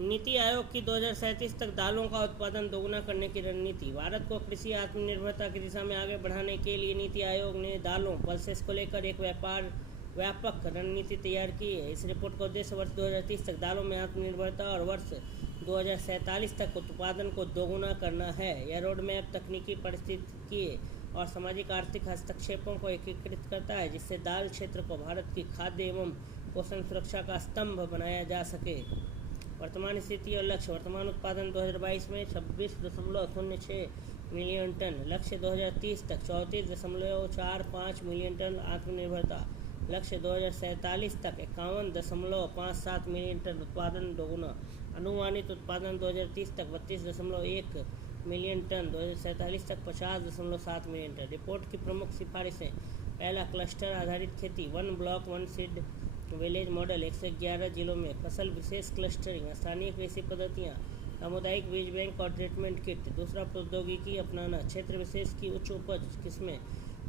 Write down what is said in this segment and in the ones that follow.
नीति आयोग की 2037 तक दालों का उत्पादन दोगुना करने की रणनीति। भारत को कृषि आत्मनिर्भरता की दिशा में आगे बढ़ाने के लिए नीति आयोग ने दालों पल्सेस को लेकर एक व्यापक रणनीति तैयार की है। इस रिपोर्ट का उद्देश्य वर्ष 2030 तक दालों में आत्मनिर्भरता और वर्ष 2047 तक उत्पादन को दोगुना करना है। यह रोड मैप तकनीकी, पारिस्थितिकीय और सामाजिक आर्थिक हस्तक्षेपों को एकीकृत करता है, जिससे दाल क्षेत्र को भारत की खाद्य एवं पोषण सुरक्षा का स्तंभ बनाया जा सके। वर्तमान स्थिति और लक्ष्य। वर्तमान उत्पादन 2022 में 26.06 मिलियन टन। लक्ष्य 2030 तक 34.45 मिलियन टन। आत्मनिर्भरता लक्ष्य 2047 तक 51.57 मिलियन टन। उत्पादन दोगुना। अनुमानित उत्पादन 2030 तक 32.1 मिलियन टन। 2047 तक 50.7 मिलियन टन। रिपोर्ट की प्रमुख सिफारिशें। पहला, क्लस्टर आधारित खेती, 1 ब्लॉक 1 सीड विलेज मॉडल। 111 जिलों में फसल विशेष क्लस्टरिंग, स्थानीय कृषि पद्धतियाँ, सामुदायिक बीज बैंक और ट्रीटमेंट किट। दूसरा, प्रौद्योगिकी अपनाना, क्षेत्र विशेष की उच्च उपज किस्में,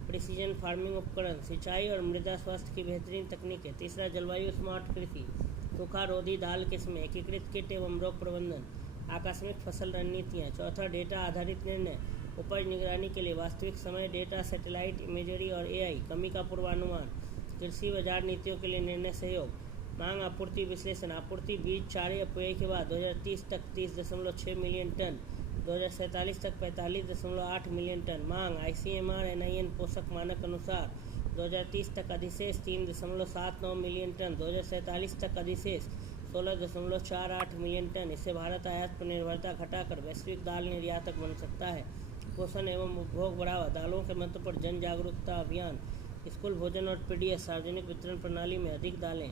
प्रिसीजन फार्मिंग उपकरण, सिंचाई और मृदा स्वास्थ्य की बेहतरीन तकनीकें। तीसरा, जलवायु स्मार्ट कृषि, सूखा रोधी दाल किस्में, एकीकृत किट एवं रोग प्रबंधन, आकस्मिक फसल रणनीतियाँ। चौथा, डेटा आधारित निर्णय, उपज निगरानी के लिए वास्तविक समय डेटा, सैटेलाइट इमेजरी और AI। कमी का पूर्वानुमान, कृषि बाजार नीतियों के लिए निर्णय सहयोग। मांग आपूर्ति विश्लेषण, आपूर्ति बीज, चारे अपुलाई के बाद 2030 तक 30.6 मिलियन टन, 2047 तक 45.8 मिलियन टन। मांग ICMR NIN पोषक मानक अनुसार 2030 तक अधिशेष 3.79 मिलियन टन, 2047 तक अधिशेष 16.48 मिलियन टन। इससे भारत आयात पर निर्भरता घटाकर वैश्विक दाल निर्यातक बन सकता है। पोषण एवं उपभोग बढ़ावा, दालों के महत्व पर जन जागरूकता अभियान, स्कूल भोजन और PDS सार्वजनिक वितरण प्रणाली में अधिक दालें।